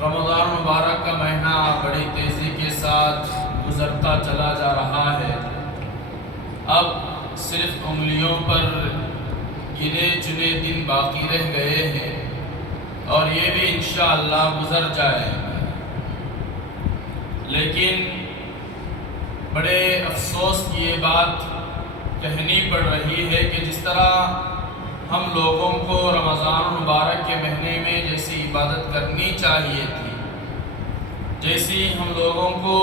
رمضان مبارک کا مہینہ بڑی تیزی کے ساتھ گزرتا چلا جا رہا ہے۔ اب صرف انگلیوں پر گنے چنے دن باقی رہ گئے ہیں اور یہ بھی انشاءاللہ گزر جائے گا۔ لیکن بڑے افسوس کی یہ بات کہنی پڑ رہی ہے کہ جس طرح ہم لوگوں کو رمضان مبارک کے مہینے میں جیسی عبادت کرنی چاہیے تھی، جیسی ہم لوگوں کو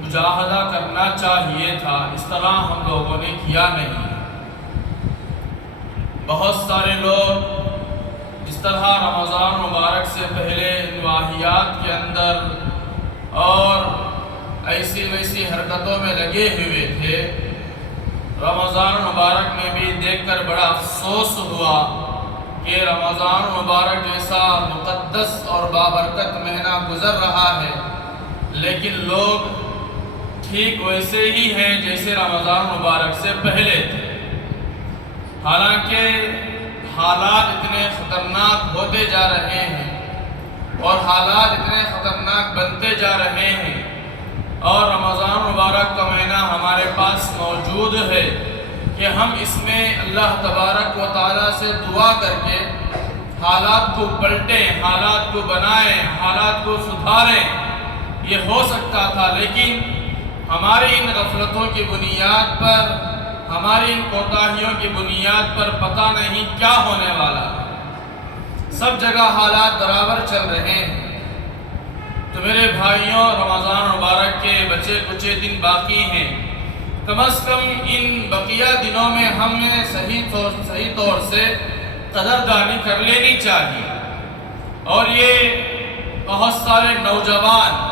مجاہدہ کرنا چاہیے تھا، اس طرح ہم لوگوں نے کیا نہیں۔ بہت سارے لوگ جس طرح رمضان مبارک سے پہلے ان واہیات کے اندر اور ایسی ویسی حرکتوں میں لگے ہوئے تھے، رمضان مبارک میں بھی دیکھ کر بڑا افسوس ہوا کہ رمضان مبارک جیسا مقدس اور بابرکت مہینہ گزر رہا ہے، لیکن لوگ ٹھیک ویسے ہی ہیں جیسے رمضان مبارک سے پہلے تھے۔ حالانکہ حالات اتنے خطرناک ہوتے جا رہے ہیں اور حالات اتنے خطرناک بنتے جا رہے ہیں، اور رمضان مبارک کا مہینہ ہمارے پاس موجود ہے کہ ہم اس میں اللہ تبارک و تعالیٰ سے دعا کر کے حالات کو پلٹیں، حالات کو بنائیں، حالات کو سدھاریں۔ یہ ہو سکتا تھا، لیکن ہماری ان غفلتوں کی بنیاد پر، ہماری ان کوتاہیوں کی بنیاد پر پتہ نہیں کیا ہونے والا ہے۔ سب جگہ حالات برابر چل رہے ہیں۔ تو میرے بھائیوں، رمضان مبارک کے بچے کچھ دن باقی ہیں، کم از کم ان بقیہ دنوں میں ہمیں صحیح طور سے قدردانی کر لینی چاہیے۔ اور یہ بہت سارے نوجوان،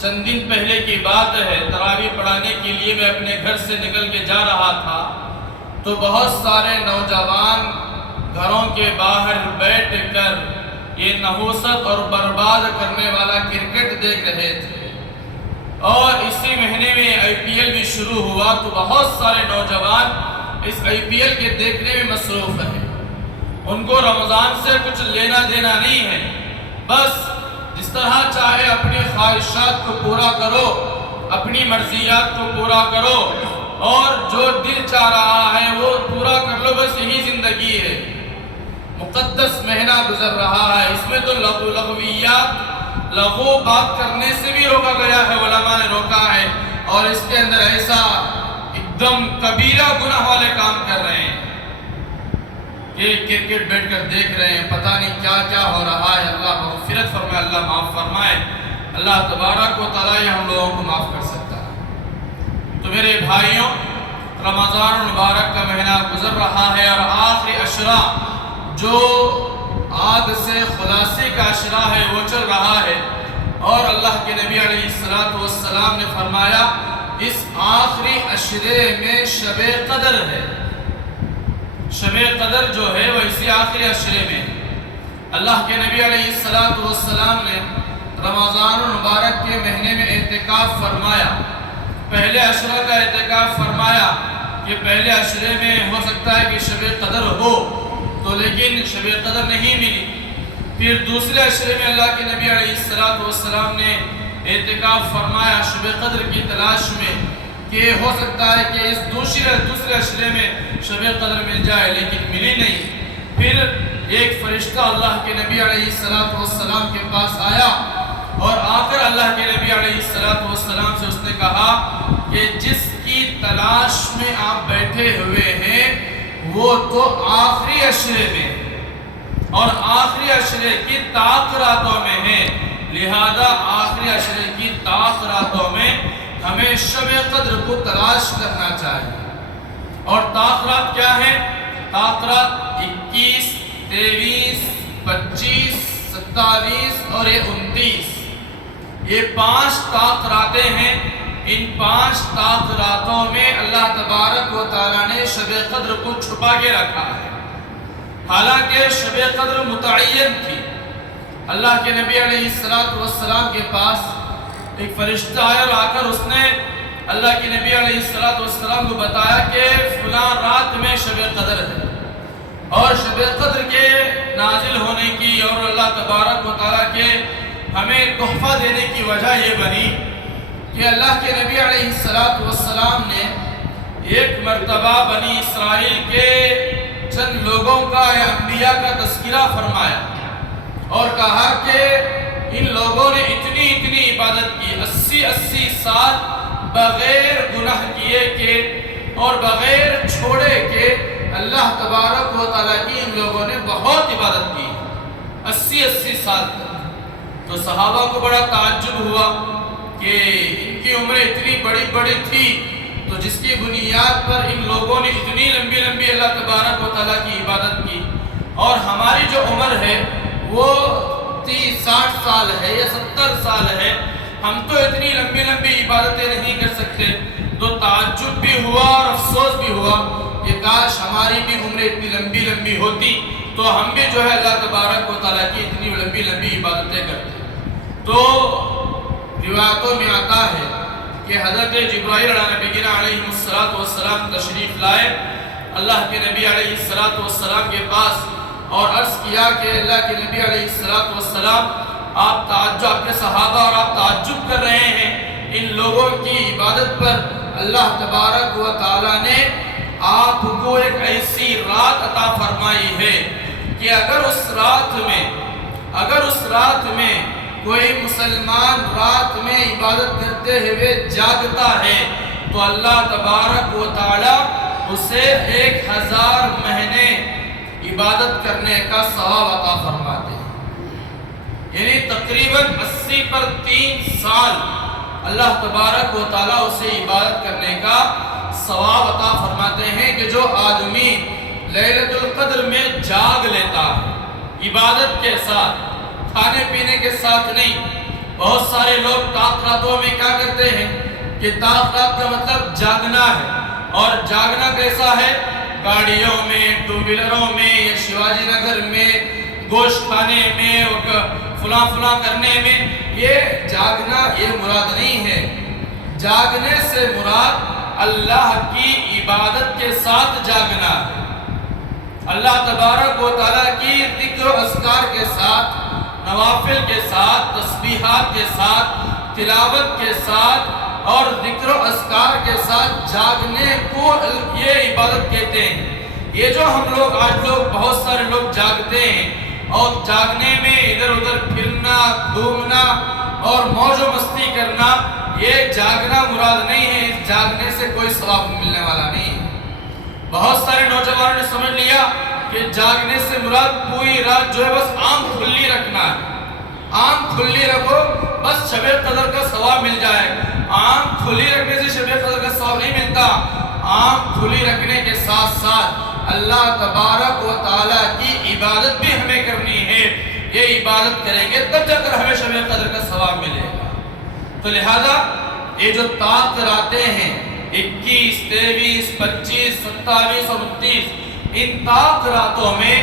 چند دن پہلے کی بات ہے، تراویح پڑھانے کے لیے میں اپنے گھر سے نکل کے جا رہا تھا تو بہت سارے نوجوان گھروں کے باہر بیٹھ کر یہ نحوست اور برباد کرنے والا کرکٹ دیکھ رہے تھے، اور اسی مہینے میں آئی پی ایل بھی شروع ہوا تو بہت سارے نوجوان اس آئی پی ایل کے دیکھنے میں مصروف ہیں۔ ان کو رمضان سے کچھ لینا دینا نہیں ہے، بس جس طرح چاہے اپنی خواہشات کو پورا کرو، اپنی مرضیات کو پورا کرو، اور جو دل چاہ رہا ہے وہ پورا کر لو، بس یہی زندگی ہے۔ مقدس مہینہ گزر رہا ہے، اس میں تو لغو بات کرنے سے بھی روکا گیا ہے، علماء نے روکا ہے، اور اس کے اندر ایسا ایک دم کبیرہ گناہ والے کام کر رہے ہیں کہ کرکٹ بیٹھ کر دیکھ رہے ہیں، پتہ نہیں کیا کیا ہو رہا ہے۔ اللہ مغفرت فرمائے، اللہ معاف فرمائے، اللہ تبارک و تعالیٰ ہم لوگوں کو معاف کر سکتا ہے۔ تو میرے بھائیوں، رمضان مبارک کا مہینہ گزر رہا ہے اور آخری عشرہ جو عاد سے خلاصے کا عشرہ ہے وہ چل رہا ہے، اور اللہ کے نبی علیہ السلام نے فرمایا اس آخری عشرے میں شب قدر ہے۔ شب قدر جو ہے وہ اسی آخری عشرے میں۔ اللہ کے نبی علیہ السلام نے رمضان المبارک کے مہینے میں اعتکاف فرمایا، پہلے عشرہ کا اعتکاف فرمایا کہ پہلے عشرے میں ہو سکتا ہے کہ شب قدر ہو، تو لیکن شب قدر نہیں ملی۔ پھر دوسرے عشرے میں اللہ کے نبی علیہ السلام نے اعتکاف فرمایا شب قدر کی تلاش میں کہ ہو سکتا ہے کہ اس دوسرے عشرے میں شب قدر مل جائے، لیکن ملی نہیں۔ پھر ایک فرشتہ اللہ کے نبی علیہ السلام کے پاس آیا، اور آ کر اللہ کے نبی علیہ السلام سے اس نے کہا کہ جس کی تلاش میں آپ بیٹھے ہوئے ہیں وہ تو آخری عشرے میں اور آخری عشرے کی تاخراتوں میں ہے، لہذا آخری عشرے کی تاخراتوں میں ہمیں شب قدر کو تلاش کرنا چاہیے۔ اور تاخرات کیا ہیں؟ تاخرات 21، 23، 25، 27 اور 29، یہ 5 تاخراتیں ہیں۔ ان 5 تاخراتوں میں اللہ تبارک و تعالیٰ نے شب قدر کو چھپا کے رکھا ہے، حالانکہ شب قدر متعین تھی۔ اللہ کے نبی علیہ السلام کے پاس ایک فرشتہ آیا اور آ کر اس نے اللہ کے نبی علیہ السلام کو بتایا کہ فلاں رات میں شب قدر ہے۔ اور شب قدر کے نازل ہونے کی اور اللہ تبارک و تعالیٰ کے ہمیں تحفہ دینے کی وجہ یہ بنی کہ اللہ کے نبی علیہ السلام نے ایک مرتبہ بنی اسرائیل کے چند لوگوں کا یا انبیاء کا تذکرہ فرمایا اور کہا کہ ان لوگوں نے اتنی عبادت کی 80 سال بغیر گناہ کیے کہ اور بغیر چھوڑے کہ اللہ تبارک و تعالیٰ کی ان لوگوں نے بہت عبادت کی 80 سال تک۔ تو صحابہ کو بڑا تعجب ہوا کہ ان کی عمریں اتنی بڑی تھی، تو جس کی بنیاد پر ان لوگوں نے اتنی لمبی اللہ تبارک و تعالیٰ کی عبادت کی، اور ہماری جو عمر ہے وہ 60 سال ہے یا 70 سال ہے، ہم تو اتنی لمبی عبادتیں نہیں کر سکتے۔ تو تعجب بھی ہوا اور افسوس بھی ہوا کہ کاش ہماری بھی عمریں اتنی لمبی ہوتی تو ہم بھی جو ہے اللہ تبارک و تعالیٰ کی اتنی لمبی عبادتیں کرتے۔ تو روایتوں میں آتا ہے کہ حضرت جبرائیل علیہ السلام تشریف لائے اللہ کے نبی علیہ السلام کے پاس اور عرض کیا کہ اللہ کے نبی علیہ السلام آپ کے صحابہ اور آپ تعجب کر رہے ہیں ان لوگوں کی عبادت پر اللہ تبارک و تعالیٰ نے آپ کو ایک ایسی رات عطا فرمائی ہے کہ اگر اس رات میں کوئی مسلمان رات میں عبادت کرتے ہوئے جاگتا ہے تو اللہ تبارک و تعالیٰ اسے 1000 مہینے عبادت کرنے کا ثواب عطا فرماتے ہیں، یعنی تقریباً 80 پر 3 سال اللہ تبارک و تعالیٰ اسے عبادت کرنے کا ثواب عطا فرماتے ہیں کہ جو آدمی لیلۃ القدر میں جاگ لیتا ہے عبادت کے ساتھ، کھانے پینے کے ساتھ نہیں۔ بہت سارے لوگ طاق راتوں میں کیا کرتے ہیں کہ طاق رات کا مطلب جاگنا ہے، اور جاگنا کیسا ہے؟ گاڑیوں میں، ٹو ویلروں میں یا شیواجی نگر میں گوشت کھانے میں فلاں کرنے میں، یہ جاگنا یہ مراد نہیں ہے۔ جاگنے سے مراد اللہ کی عبادت کے ساتھ جاگنا ہے، اللہ تبارک و تعالیٰ کی ذکر و اذکار کے ساتھ، نوافل کے ساتھ، تسبیحات کے ساتھ، تلاوت کے ساتھ اور ذکر و اذکار کے ساتھ جاگنے کو یہ عبادت کہتے ہیں۔ یہ جو آج بہت سارے لوگ جاگتے ہیں اور جاگنے میں ادھر ادھر پھرنا، گھومنا اور موج و مستی کرنا، یہ جاگنا مراد نہیں ہے۔ اس جاگنے سے کوئی ثواب ملنے والا نہیں ہے۔ بہت سارے نوجوانوں نے سمجھ لیا کہ جاگنے سے مراد پوری رات جو ہے بس آنکھ کھلی رکھنا ہے، آنکھ کھلی رکھو بس شب قدر کا ثواب مل جائے۔ آنکھ کھلی رکھنے سے شب قدر کا ثواب نہیں ملتا، آنکھ کھلی رکھنے کے ساتھ ساتھ اللہ تبارک و تعالیٰ کی عبادت بھی ہمیں کرنی ہے۔ یہ عبادت کریں گے تب جا کر ہمیں شب قدر کا ثواب ملے گا۔ تو لہذا یہ جو طاق راتیں ہیں 21، 23، 25، 27 اور 29، ان طاق راتوں میں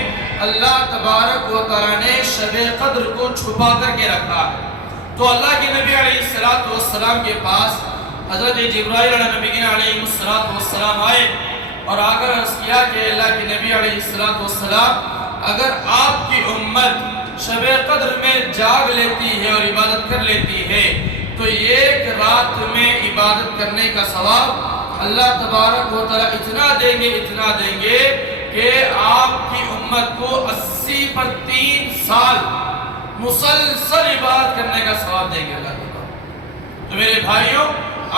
اللہ تبارک و تعالیٰ نے شب قدر کو چھپا کر کے رکھا ہے۔ تو اللہ کے نبی علیہ السلام کے پاس حضرت جبرائیل علیہ السلام آئے اور آ کر عرض کیا کہ اللہ کے نبی علیہ السلام اگر آپ کی امت شب قدر میں جاگ لیتی ہے اور عبادت کر لیتی ہے تو ایک رات میں عبادت کرنے کا ثواب اللہ تبارک و تعالیٰ اتنا دیں گے کہ آپ کی امت کو 80 پر 3 سال مسلسل عبادت کرنے کا ثواب دیں گے اللہ تعالیٰ۔ تو میرے بھائیوں،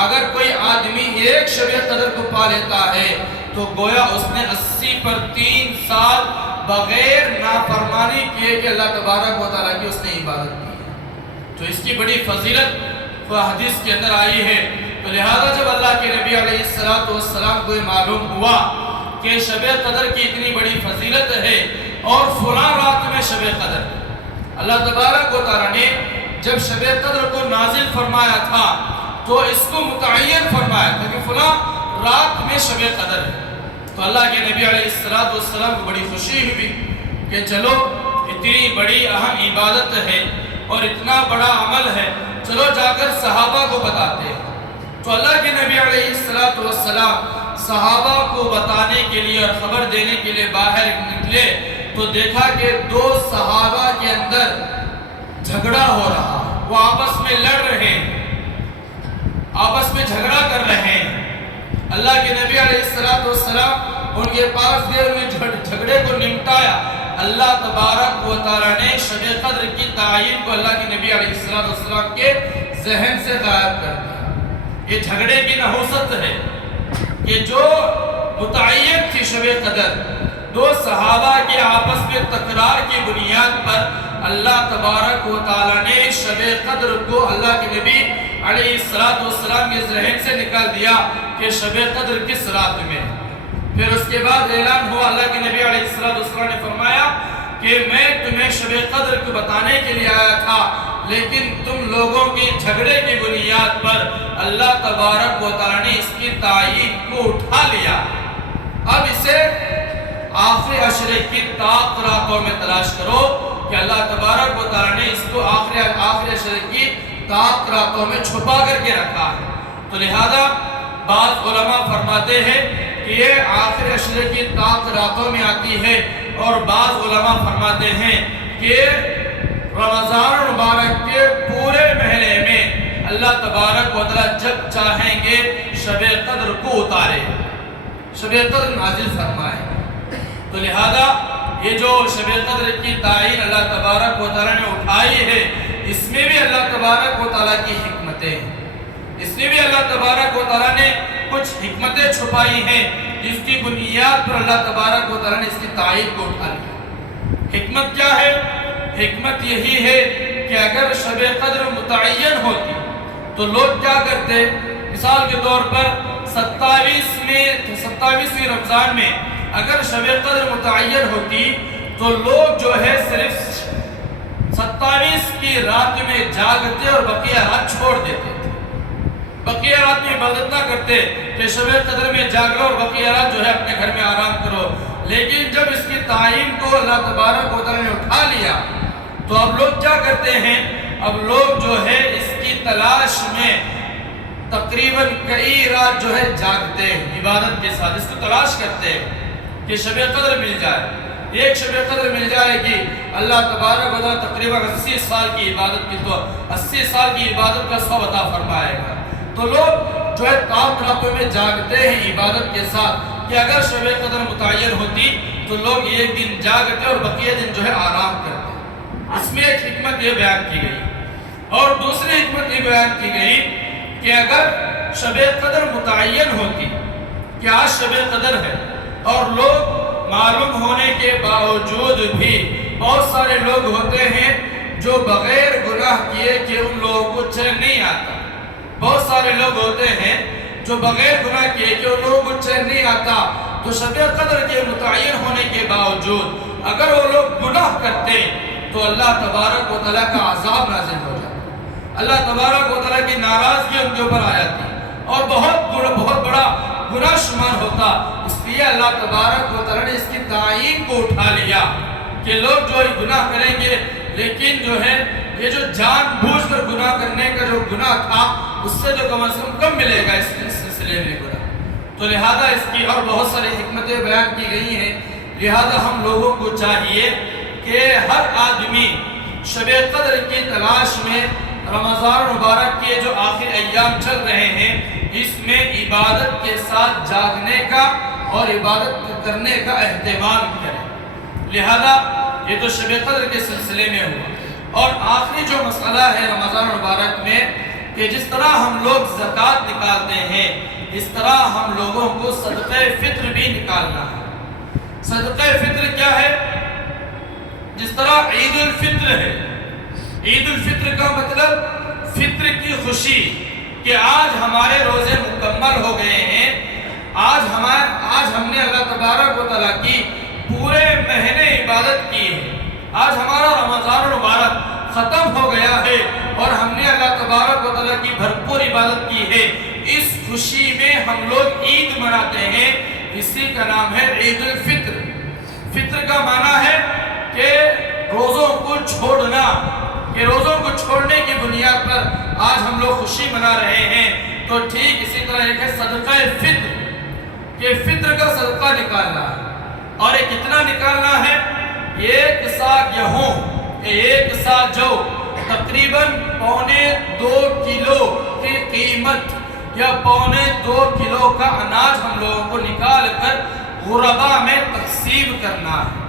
اگر کوئی آدمی ایک شب قدر کو پا لیتا ہے تو گویا اس نے 80 پر 3 سال بغیر نافرمانی کیے کہ اللہ تبارک و تعالیٰ کی اس نے عبادت کی ہے۔ تو اس کی بڑی فضیلت حدیث کے اندر آئی ہے۔ تو لہذا جب اللہ کے نبی علیہ السلام کو معلوم ہوا کہ شب قدر کی اتنی بڑی فضیلت ہے اور فلاں رات میں شب قدر، اللہ تبارک و تعالیٰ نے جب شب قدر کو نازل فرمایا تھا تو اس کو متعین فرمایا تھا کہ فلاں رات میں شب قدر ہے۔ تو اللہ کے نبی علیہ السلام کو بڑی خوشی ہوئی کہ چلو اتنی بڑی اہم عبادت ہے اور اتنا بڑا عمل ہے، چلو جا کر صحابہ کو بتاتے ہیں۔ تو اللہ کے نبی علیہ السلام صحابہ کو بتانے کے لیے اور خبر دینے کے لیے باہر نکلے تو دیکھا کہ دو صحابہ کے اندر جھگڑا ہو رہا، وہ آپس میں لڑ رہے ہیں، آپس میں جھگڑا کر رہے ہیں۔ اللہ کے نبی علیہ السلام ان کے پاس گئے، ہوئے جھگڑے کو نمٹایا۔ اللہ تبارک و تعالیٰ نے شب قدر کی تعین کو اللہ کے نبی علیہ السلام کے ذہن سے غائب کر دیا۔ یہ جھگڑے کی نحوست ہے کہ جو متعین تھی شب قدر، دو صحابہ کے آپس میں تکرار کی بنیاد پر اللہ تبارک و تعالیٰ نے شب قدر کو اللہ کے نبی علیہ السلام کے ذہن سے نکال دیا کہ شب قدر کس رات میں۔ پھر اس کے بعد اعلان ہوا، اللہ کے نبی علیہ السلام نے فرمایا کہ میں تمہیں شب قدر کو بتانے کے لیے آیا تھا، لیکن تم لوگوں کے جھگڑے کی بنیاد پر اللہ تبارک و تعالیٰ نے اس کی تعین کو اٹھا لیا۔ اب اسے آخری عشرے کی طاق راتوں میں تلاش کرو کہ اللہ تبارک و تعالیٰ نے اس کو آخری عشرے کی طاق راتوں میں چھپا کر کے رکھا ہے۔ تو لہذا بعض علماء فرماتے ہیں کہ یہ آخری عشرے کی طاق راتوں میں آتی ہے، اور بعض علماء فرماتے ہیں کہ رمضان مبارک کے پورے مہینے میں اللہ تبارک و تعالیٰ جب چاہیں گے شب قدر کو اتارے، شب قدر نازل فرمائے۔ تو لہذا یہ جو شب قدر کی تعین اللہ تبارک و تعالیٰ نے اٹھائی ہے، اس میں بھی اللہ تبارک و تعالیٰ کی حکمتیں ہیں، اس میں بھی اللہ تبارک و تعالیٰ نے کچھ حکمتیں چھپائی ہیں، جس کی بنیاد پر اللہ تبارک و تعالیٰ نے اس کی تعین کو اٹھا لیا۔ حکمت کیا ہے؟ حکمت یہی ہے کہ اگر شب قدر متعین ہوتی تو لوگ کیا کرتے؟ مثال کے طور پر 27ویں رمضان میں اگر شب قدر متعین ہوتی تو لوگ جو ہے صرف 27 کی رات میں جاگتے اور بقیہ رات چھوڑ دیتے تھے، بقیہ رات میں عبادت نہ کرتے کہ شب قدر میں جاگو اور بقیہ رات جو ہے اپنے گھر میں آرام کرو۔ لیکن جب اس کی تعین کو اللہ تبارک و تعالیٰ نے اٹھا لیا تو اب لوگ کیا کرتے ہیں؟ اب لوگ جو ہے اس کی تلاش میں تقریباً کئی رات جو ہے جاگتے ہیں، عبادت کے ساتھ اس کو تلاش کرتے ہیں کہ شب قدر مل جائے، ایک شب قدر مل جائے گی، اللہ تبارک و تعالیٰ تقریباً 80 سال کی عبادت کی تو 80 سال کی عبادت کا ثواب عطا فرمائے گا۔ تو لوگ جو ہے طاق راتوں میں جاگتے ہیں عبادت کے ساتھ کہ اگر شب قدر متعین ہوتی تو لوگ ایک دن جاگتے اور بقیہ دن جو ہے آرام کرتے۔ اس میں ایک حکمت یہ بیان کی گئی، اور دوسری حکمت یہ بیان کی گئی کہ اگر شب قدر متعین ہوتی کہ آج شب قدر ہے، اور لوگ معلوم ہونے کے باوجود بھی بہت سارے لوگ ہوتے ہیں جو بغیر گناہ کیے کہ ان لوگوں کو چین نہیں آتا، بہت سارے لوگ ہوتے ہیں جو بغیر گناہ کیے کہ ان لوگوں کو چین نہیں آتا، تو شب قدر کے متعین ہونے کے باوجود اگر وہ لوگ گناہ کرتے تو اللہ تبارک و تعالیٰ کا عذاب نازل ہو جاتا، اللہ تبارک و تعالیٰ کی ناراضگی ان کے اوپر آ جاتی اور بہت بڑا گناہ شمار ہوتا۔ اس لیے اللہ تبارک و تعالیٰ نے اس کی تعین کو اٹھا لیا کہ لوگ جو گناہ کریں گے، لیکن جو ہے یہ جو جان بوجھ کر گناہ کرنے کا جو گناہ تھا اس سے جو کم از کم ملے گا اس سلسلے میں گناہ۔ تو لہذا اس کی اور بہت ساری حکمتیں بیان کی گئی ہیں۔ لہذا ہم لوگوں کو چاہیے کہ ہر آدمی شب قدر کی تلاش میں رمضان مبارک کے جو آخر ایام چل رہے ہیں اس میں عبادت کے ساتھ جاگنے کا اور عبادت کرنے کا اہتمام کرے۔ لہذا یہ تو شب قدر کے سلسلے میں ہوا، اور آخری جو مسئلہ ہے رمضان مبارک میں کہ جس طرح ہم لوگ زکوٰۃ نکالتے ہیں اس طرح ہم لوگوں کو صدقہ فطر بھی نکالنا ہے۔ صدقہ فطر کیا ہے؟ جس طرح عید الفطر ہے، عید الفطر کا مطلب فطر کی خوشی کہ آج ہمارے روزے مکمل ہو گئے ہیں، آج ہم نے اللہ تبارک و تعالیٰ کی پورے مہینے عبادت کی ہے، آج ہمارا رمضان مبارک ختم ہو گیا ہے اور ہم نے اللہ تبارک و تعالیٰ کی بھرپور عبادت کی ہے۔ اس خوشی میں ہم لوگ عید مناتے ہیں، اسی کا نام ہے عید الفطر۔ فطر کا معنی ہے کہ روزوں کو چھوڑنا، کہ روزوں کو چھوڑنے کی بنیاد پر آج ہم لوگ خوشی منا رہے ہیں۔ تو ٹھیک اسی طرح ایک ہے صدقہ فطر۔ کہ فطر کا صدقہ نکالنا ہے، اور یہ کتنا نکالنا ہے؟ 1 سا گیہوں، 1 سا جو، تقریباً 2.25 کلو کی قیمت یا 2.25 کلو کا اناج ہم لوگوں کو نکال کر غربا میں تقسیم کرنا ہے۔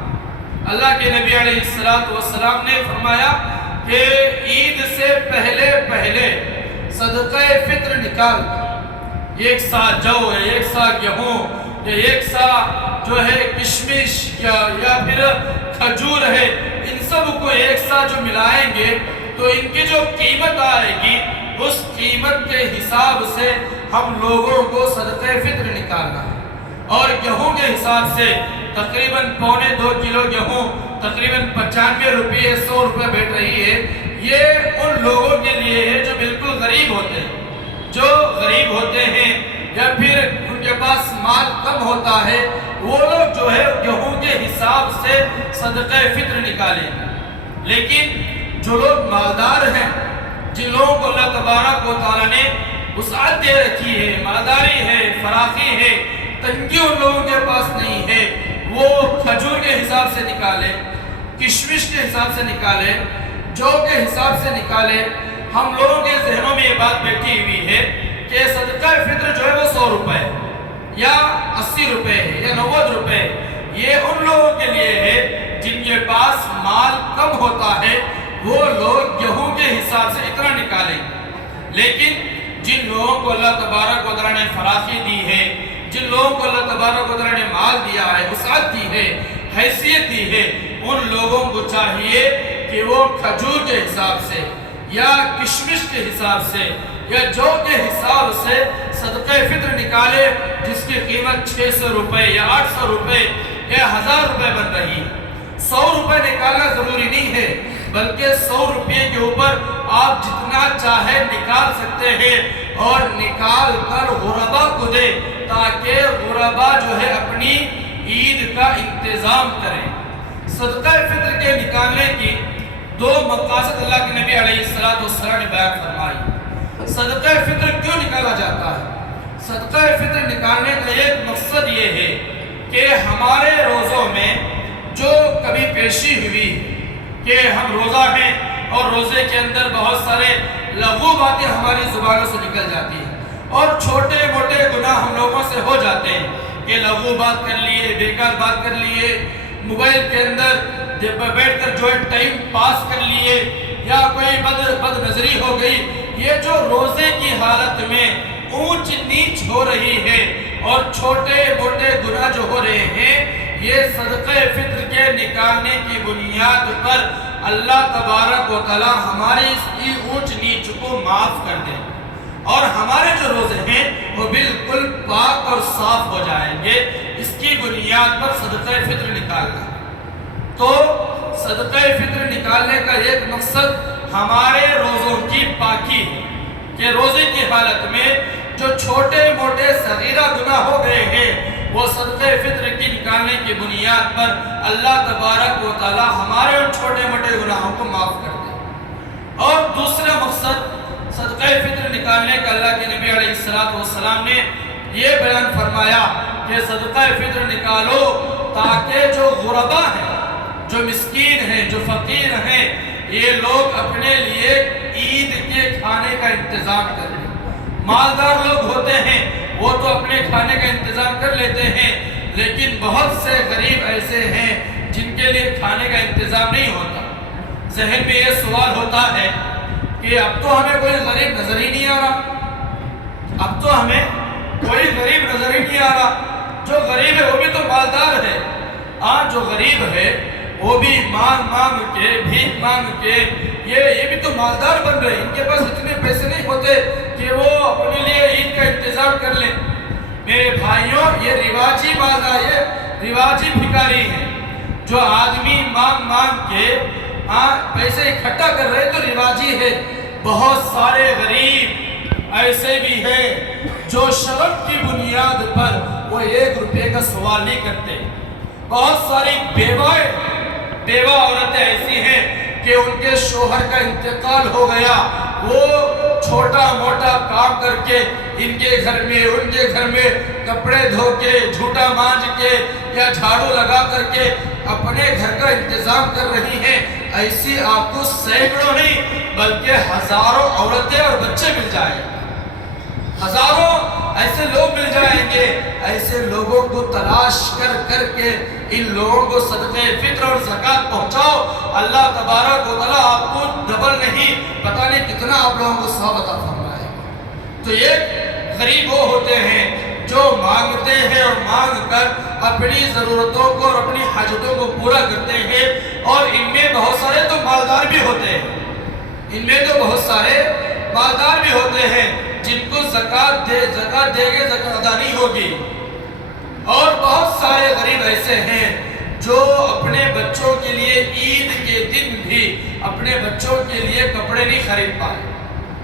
اللہ کے نبی علیہ السلام نے فرمایا کہ عید سے پہلے صدقہ فطر نکال، 1 سا جو ہے، 1 سا گیہوں، 1 سا جو ہے کشمش یا پھر کھجور ہے، ان سب کو 1 سا جو ملائیں گے تو ان کی جو قیمت آئے گی اس قیمت کے حساب سے ہم لوگوں کو صدقہ فطر نکالنا ہے۔ اور گیہوں کے حساب سے تقریباً 2.25 کلو گیہوں تقریباً 95 روپے 100 روپے بیٹھ رہی ہے۔ یہ ان لوگوں کے لیے ہے جو بالکل غریب ہوتے ہیں، جو غریب ہوتے ہیں یا پھر ان کے پاس مال کم ہوتا ہے، وہ لوگ جو ہے گیہوں کے حساب سے صدقہ فطر نکالیں۔ لیکن جو لوگ مالدار ہیں، جن لوگوں کو اللہ تبارک و تعالیٰ نے وسعت دے رکھی ہے، مالداری ہے، فراخی ہے، تنگی ان لوگوں کے پاس نہیں ہے، وہ کھجور کے حساب سے نکالے، کشمش کے حساب سے نکالے، جو کے حساب سے نکالے۔ ہم لوگوں کے ذہنوں میں یہ بات بیٹھی ہوئی ہے کہ صدقہ فطر جو ہے وہ 100 روپے یا 80 روپے ہے یا 90 روپے، یہ ان لوگوں کے لیے ہے جن کے پاس مال کم ہوتا ہے، وہ لوگ گیہوں کے حساب سے اتنا نکالیں۔ لیکن جن لوگوں کو اللہ تبارک و تعالیٰ نے فراخی دی ہے، جن لوگوں کو اللہ تبارک و تعالیٰ نے مال دیا ہے، وسعت دی ہے، حیثیت دی ہے، ان لوگوں کو چاہیے کہ وہ کھجور کے حساب سے یا کشمش کے حساب سے یا جو کے حساب سے صدقہ فطر نکالے، جس کی قیمت 600 روپے یا 800 روپے یا 1000 روپے بن رہی ہے۔ 100 روپے نکالنا ضروری نہیں ہے، بلکہ 100 روپے کے اوپر آپ جتنا چاہے نکال سکتے ہیں اور نکال کر غربا کو دے، تاکہ غربا جو ہے اپنی عید کا انتظام کریں۔ صدقہ فطر کے نکالنے کی 2 مقاصد اللہ کے نبی علیہ السلام نے بیان فرمائی۔ صدقہ فطر کیوں نکالا جاتا ہے؟ صدقہ فطر نکالنے کا ایک مقصد یہ ہے کہ ہمارے روزوں میں جو کبھی پیشی ہوئی کہ ہم روزہ ہیں اور روزے کے اندر بہت سارے لغو باتیں ہماری زبانوں سے نکل جاتی ہیں اور چھوٹے موٹے گناہ ہم لوگوں سے ہو جاتے ہیں کہ لغو بات کر لیے، بیکار بات کر لیے، موبائل کے اندر بیٹھ کر جو ہے ٹائم پاس کر لیے، یا کوئی بد نظری ہو گئی۔ یہ جو روزے کی حالت میں اونچ نیچ ہو رہی ہے اور چھوٹے موٹے گناہ جو ہو رہے ہیں، یہ صدقہ فطر کے نکالنے کی بنیاد پر اللہ تبارک و تعالی ہماری اس کی اونچ نیچ کو معاف کر دیں اور ہمارے جو روزے ہیں وہ بالکل پاک اور صاف ہو جائیں گے۔ اس کی بنیاد پر صدقہ فطر نکالنا۔ تو صدقہ فطر نکالنے کا ایک مقصد ہمارے روزوں کی پاکی ہے کہ روزے کی حالت میں جو چھوٹے موٹے صغیرہ گناہ ہو گئے ہیں، وہ صدقہ فطر کی نکالنے کی بنیاد پر اللہ تبارک و تعالی ہمارے ان چھوٹے موٹے گناہوں کو معاف کر دے۔ اور دوسرا مقصد صدقہ فطر نکالنے کا اللہ کے نبی علیہ السلام نے یہ بیان فرمایا کہ صدقہ فطر نکالو تاکہ جو غربا ہیں، جو مسکین ہیں، جو فقیر ہیں، یہ لوگ اپنے لیے عید کے کھانے کا انتظام کریں۔ مالدار لوگ ہوتے ہیں وہ تو اپنے کھانے کا انتظام کر لیتے ہیں، لیکن بہت سے غریب ایسے ہیں جن کے لیے کھانے کا انتظام نہیں ہوتا۔ ذہن میں یہ سوال ہوتا ہے کہ اب تو ہمیں کوئی غریب نظر ہی نہیں آ رہا، اب تو ہمیں کوئی غریب نظر ہی نہیں آ رہا۔ جو غریب ہے وہ بھی تو مالدار ہے، جو غریب ہے وہ بھی مانگ کے بھیک مانگ کے یہ بھی تو مالدار بن رہے ہیں۔ ان کے پاس اتنے پیسے نہیں ہوتے کہ وہ اپنے لیے عید کا انتظام کر لیں۔ میرے بھائیوں، یہ رواجی مالدار، یہ رواجی بھکاری ہے۔ جو آدمی مانگ کے پیسے اکٹھا کر رہے تو رواجی ہے۔ بہت سارے غریب ایسے بھی ہیں جو شرف کی بنیاد پر وہ 1 روپے کا سوال نہیں کرتے۔ بہت ساری بیوہ عورتیں ایسی ہیں کہ ان کے شوہر کا انتقال ہو گیا، وہ چھوٹا موٹا کام کر کے ان کے گھر میں ان کے گھر میں کپڑے دھو کے جھوٹا مانج کے یا جھاڑو لگا کر کے اپنے گھر کا انتظام کر رہی ہیں، ایسی آپ کو سینکڑوں نہیں بلکہ ہزاروں عورتیں اور بچے مل جائیں، ہزاروں ایسے لوگ مل جائیں گے۔ ایسے لوگوں کو تلاش کر کر کے ان لوگوں کو صدقہ فطر اور زکوٰۃ پہنچاؤ، اللہ تبارک و تعالیٰ آپ کو ڈبل نہیں پتہ نہیں کتنا آپ لوگوں کو ثواب عطا فرمائے۔ تو یہ غریب وہ ہوتے ہیں جو مانگتے ہیں اور مانگ کر اپنی ضرورتوں کو اور اپنی حاجتوں کو پورا کرتے ہیں، اور ان میں بہت سارے تو مالدار بھی ہوتے ہیں، ان میں تو بہت سارے مالدار بھی ہوتے ہیں جن کو زکوٰۃ دے کے زکوٰۃ ادا نہیں ہوگی، اور بہت سارے غریب ایسے ہیں جو اپنے بچوں کے لیے عید کے دن بھی اپنے بچوں کے لیے کپڑے نہیں خرید پائے،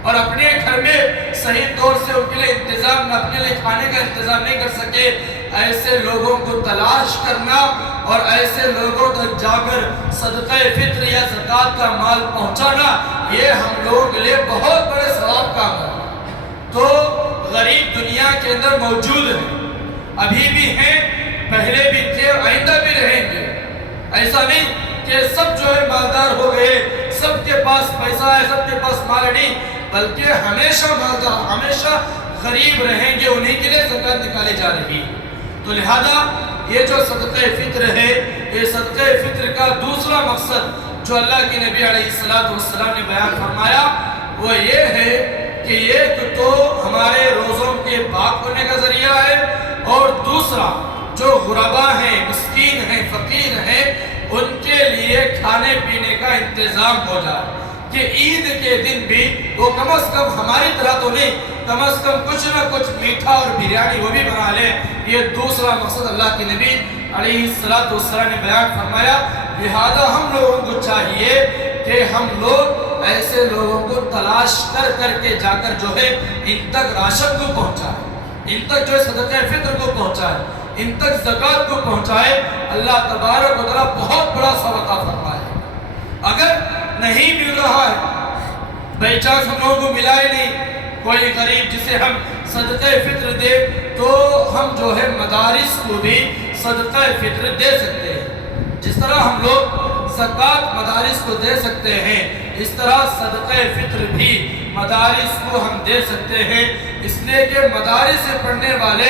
اور اپنے گھر میں صحیح طور سے ان کے لیے انتظام، اپنے لیے کھانے کا انتظام نہیں کر سکے۔ ایسے لوگوں کو تلاش کرنا اور ایسے لوگوں تک جا کر صدقہ فطر یا زکوٰۃ کا مال پہنچانا، یہ ہم لوگوں کے لیے بہت بڑے ثواب کا عمل ہے۔ تو غریب دنیا کے اندر موجود ہیں، ابھی بھی ہیں، پہلے بھی تھے اور آئندہ بھی رہیں گے۔ ایسا نہیں کہ سب جو ہے مالدار ہو گئے، سب کے پاس پیسہ ہے، سب کے پاس مال نہیں، بلکہ ہمیشہ مالدار، ہمیشہ غریب رہیں گے، انہیں کے لیے زکوٰۃ نکالی جا رہی۔ تو لہذا یہ جو صدقہ فطر ہے، یہ صدقہ فطر کا دوسرا مقصد جو اللہ کے نبی علیہ السلام نے بیان فرمایا وہ یہ ہے کہ ایک تو ہمارے روزوں کے پاک ہونے کا ذریعہ ہے، اور دوسرا جو غربا ہیں، مسکین ہیں، فقیر ہیں، ان کے لیے کھانے پینے کا انتظام ہو جائے کہ عید کے دن بھی وہ کم از کم ہماری طرح تو نہیں، کم از کم کچھ نہ کچھ میٹھا اور بریانی وہ بھی بنا لیں۔ یہ دوسرا مقصد اللہ کے نبی علیہ السلام نے بیان فرمایا۔ لہذا ہم لوگوں کو چاہیے کہ ہم لوگ ایسے لوگوں کو تلاش کر کر کے جا کر جو ہے ان تک راشن کو پہنچائے، ان تک جو ہے صدقہ فطر کو پہنچائے، ان تک زکوٰۃ کو پہنچائے، اللہ تبارک و تعالیٰ بہت بڑا ثواب عطا فرمائے۔ اگر نہیں مل رہا ہے، بائی چانس ہم لوگوں کو ملا ہی نہیں کوئی غریب جسے ہم صدقہ فطر دے، تو ہم جو ہے مدارس کو بھی صدقہ فطر دے سکتے ہیں۔ جس طرح ہم لوگ زکوٰۃ مدارس کو دے سکتے ہیں، اس طرح صدقہ فطر بھی مدارس کو ہم دے سکتے ہیں، اس لیے کہ مدارس سے پڑھنے والے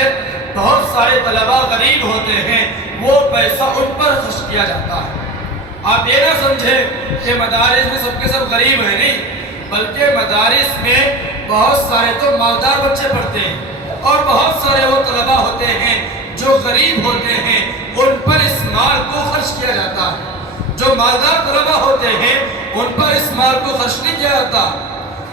بہت سارے طلباء غریب ہوتے ہیں، وہ پیسہ ان پر خرچ کیا جاتا ہے۔ آپ یہ نہ سمجھیں کہ مدارس میں سب کے سب غریب ہیں، نہیں، بلکہ مدارس میں بہت سارے تو مالدار بچے پڑھتے ہیں، اور بہت سارے وہ طلباء ہوتے ہیں جو غریب ہوتے ہیں، ان پر اس مال کو خرچ کیا جاتا ہے۔ جو مالدار طلباء ہوتے ہیں ان پر اس مال کو خرچ نہیں کیا جاتا،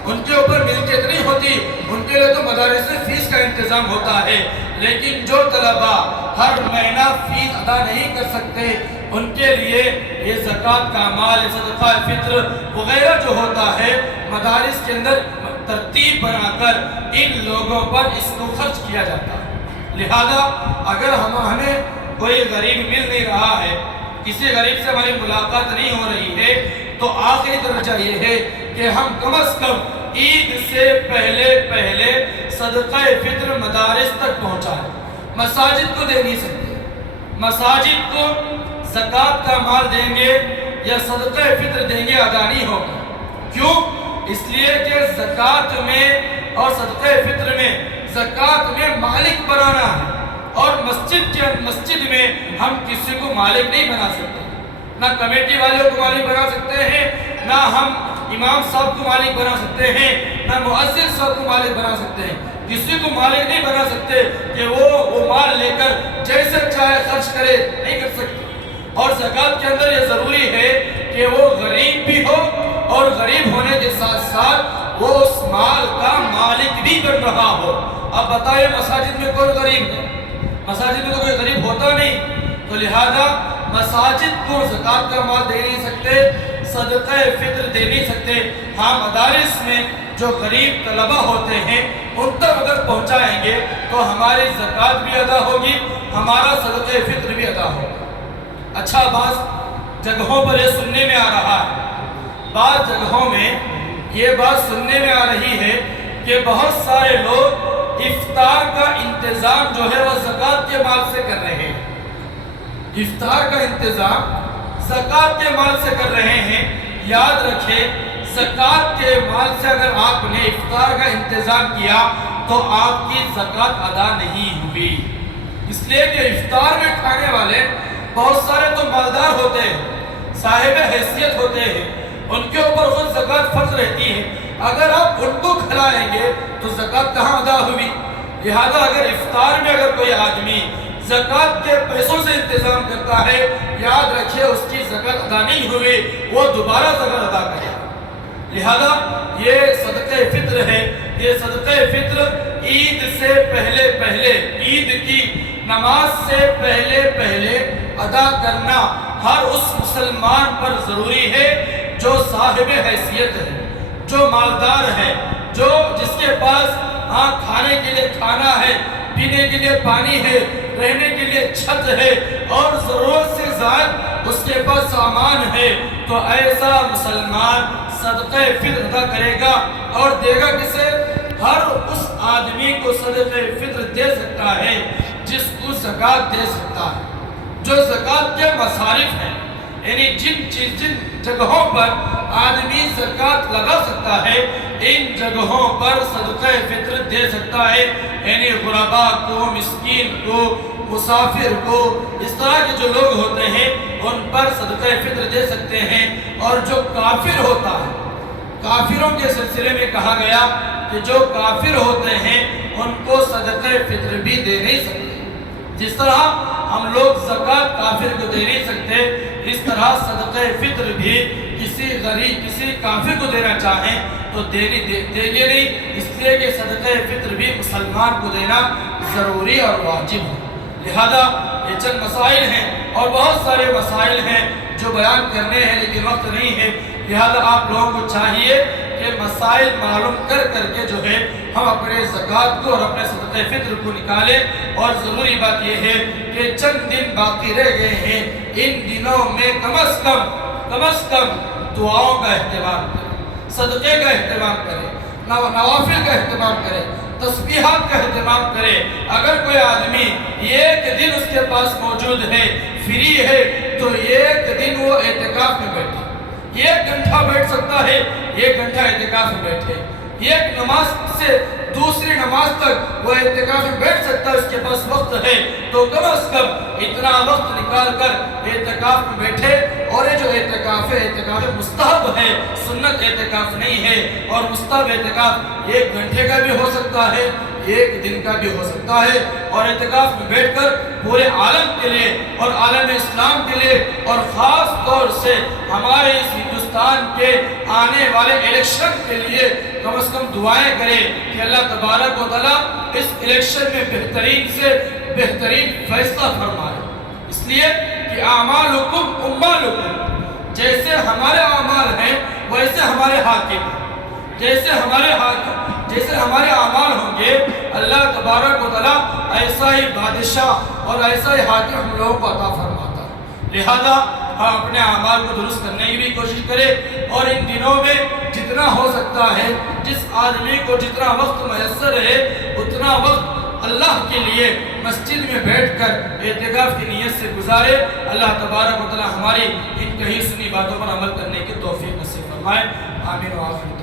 ان کے اوپر ملکیت نہیں ہوتی، ان کے لیے تو مدارس میں فیس کا انتظام ہوتا ہے، لیکن جو طلباء ہر مہینہ فیس ادا نہیں کر سکتے، ان کے لیے یہ زکوٰۃ کا مال، صدقہ فطر وغیرہ جو ہوتا ہے، مدارس کے اندر ترتیب بنا کر ان لوگوں پر اس کو خرچ کیا جاتا ہے۔ لہذا اگر ہمیں کوئی غریب مل نہیں رہا ہے، کسی غریب سے ہماری ملاقات نہیں ہو رہی ہے، تو آخری درجہ یہ ہے کہ ہم کم از کم عید سے پہلے صدقہ فطر مدارس تک پہنچائیں۔ مساجد کو دے نہیں سکتے، مساجد کو زکوٰۃ کا مال دیں گے یا صدقہ فطر دیں گے ادا نہیں ہوگا۔ کیوں؟ اس لیے کہ زکوٰۃ میں اور صدقہ فطر میں زکوٰۃ میں مالک بنانا ہے، اور مسجد میں ہم کسی کو مالک نہیں بنا سکتے، نہ کمیٹی والوں کو مالک بنا سکتے ہیں، نہ ہم امام صاحب کو مالک بنا سکتے ہیں، نہ مؤذن صاحب کو مالک بنا سکتے ہیں۔ کسی کو مالک نہیں بنا سکتے کہ وہ مال لے کر جیسے چاہے خرچ کرے، نہیں کر سکتے۔ اور زکوٰۃ کے اندر یہ ضروری ہے کہ وہ غریب بھی ہو، اور غریب ہونے کے ساتھ ساتھ وہ اس مال کا مالک بھی بن رہا ہو۔ اب بتائیں مساجد میں کون غریب ہے؟ مساجد میں تو کوئی غریب ہوتا نہیں، تو لہذا مساجد کو زکوٰۃ کا مال دے نہیں سکتے، صدقہ فطر دے نہیں سکتے۔ ہاں مدارس میں جو غریب طلباء ہوتے ہیں ان تک اگر پہنچائیں گے تو ہماری زکوٰۃ بھی ادا ہوگی، ہمارا صدقہ فطر بھی ادا ہوگا۔ اچھا، بعض جگہوں پر یہ سننے میں آ رہا ہے، بعض جگہوں میں یہ بات سننے میں آ رہی ہے کہ بہت سارے لوگ افطار کا انتظام جو ہے وہ زکوٰۃ کے مال سے کر رہے ہیں، افطار کا انتظام زکوٰۃ کے مال سے کر رہے ہیں۔ یاد رکھیں، زکوٰۃ کے مال سے اگر آپ نے افطار کا انتظام کیا تو آپ کی زکوٰۃ ادا نہیں ہوئی، اس لیے کہ افطار میں کھانے والے بہت سارے تو مالدار ہوتے ہیں، صاحب حیثیت ہوتے ہیں، ان کے اوپر خود زکوٰۃ فرض رہتی ہے، اگر آپ ان کو کھلائیں گے تو زکوٰۃ کہاں ادا ہوئی؟ لہذا اگر افطار میں اگر کوئی آدمی زکوٰۃ کے پیسوں سے انتظام کرتا ہے، یاد رکھیے اس کی زکوٰۃ ادا نہیں ہوئی، وہ دوبارہ زکوٰۃ ادا کرے۔ لہذا یہ صدقہ فطر ہے، یہ صدقہ فطر عید سے پہلے عید کی نماز سے پہلے ادا کرنا ہر اس مسلمان پر ضروری ہے جو صاحب حیثیت ہے، جو مالدار ہے، جس کے پاس کھانے کے لیے کھانا ہے، پینے کے لیے پانی ہے، رہنے کے لیے چھت ہے اور ضرورت سے زائد اس کے پاس سامان ہے، تو ایسا مسلمان صدقہ فطر ادا کرے گا اور دے گا کسے؟ ہر اس آدمی کو صدقہ فطر دے سکتا ہے جس کو زکوٰۃ دے سکتا ہے، جو زکوٰۃ کے مصارف ہیں، یعنی جن جگہوں پر آدمی زکوٰۃ لگا سکتا ہے، ان جگہوں پر صدقہ فطر دے سکتا ہے، یعنی غرباء کو، مسکین کو، مسافر کو، اس طرح کے جو لوگ ہوتے ہیں ان پر صدقہ فطر دے سکتے ہیں۔ اور جو کافر ہوتا ہے، کافروں کے سلسلے میں کہا گیا کہ جو کافر ہوتے ہیں ان کو صدقہ فطر بھی دے نہیں سکتے، جس طرح ہم لوگ زکوٰۃ کافر کو دے نہیں سکتے، اس طرح صدقہ فطر بھی کسی غریب، کسی کافر کو دینا چاہیں تو دیں گے نہیں، اس لیے کہ صدقہ فطر بھی مسلمان کو دینا ضروری اور واجب ہے۔ لہذا یہ چند مسائل ہیں اور بہت سارے مسائل ہیں جو بیان کرنے ہیں لیکن وقت نہیں ہے، لہذا آپ لوگوں کو چاہیے کہ مسائل معلوم کر کے جو ہے ہم اپنے زکوٰۃ کو اور اپنے صدقہ فطر کو نکالیں۔ اور ضروری بات یہ ہے کہ چند دن باقی رہ گئے ہیں، ان دنوں میں کم از کم دعاؤں کا اہتمام کریں، صدقے کا اہتمام کریں، نوافل کا اہتمام کریں، تسبیحات کا اہتمام کرے۔ اگر کوئی آدمی ایک دن اس کے پاس موجود ہے، فری ہے، تو ایک دن وہ اعتکاف میں بیٹھے، 1 گھنٹہ بیٹھ سکتا ہے، 1 گھنٹہ اعتکاف میں بیٹھے، ایک نماز سے دوسری نماز تک وہ اعتکاف میں بیٹھ سکتا ہے، اس کے پاس وقت ہے تو کم از کم اتنا وقت نکال کر اعتکاف میں بیٹھے۔ اور یہ جو اعتکاف ہے، اعتکاف مستحب ہے، سنت اعتکاف نہیں ہے، اور مستحب اعتکاف 1 گھنٹے کا بھی ہو سکتا ہے، 1 دن کا بھی ہو سکتا ہے، اور اعتکاف میں بیٹھ کر پورے عالم کے لیے اور عالم اسلام کے لیے اور خاص طور سے ہمارے اس ہندوستان کے آنے والے الیکشن کے لیے کم از کم دعائیں کریں کہ اللہ تبارک و تعالیٰ اس الیکشن میں بہترین سے بہترین فیصلہ فرمائے، اس لیے کہ اعمالکم اموالکم، جیسے ہمارے اعمال ہیں ویسے ہمارے حاکم ہیں، جیسے ہمارے اعمال ہوں گے اللہ تبارک و تعالیٰ ایسا ہی بادشاہ اور ایسا ہی حاکم ہم لوگوں کو عطا فرماتا ہے۔ لہذا ہم اپنے اعمال کو درست کرنے کی بھی کوشش کریں، اور ان دنوں میں جتنا ہو سکتا ہے، جس آدمی کو جتنا وقت میسر ہے اتنا وقت اللہ کے لیے مسجد میں بیٹھ کر اعتکاف کی نیت سے گزارے۔ اللہ تبارک و تعالیٰ ہماری ان کہی سنی باتوں پر عمل کرنے کی توفیق نصیب فرمائے، آمین و آمین۔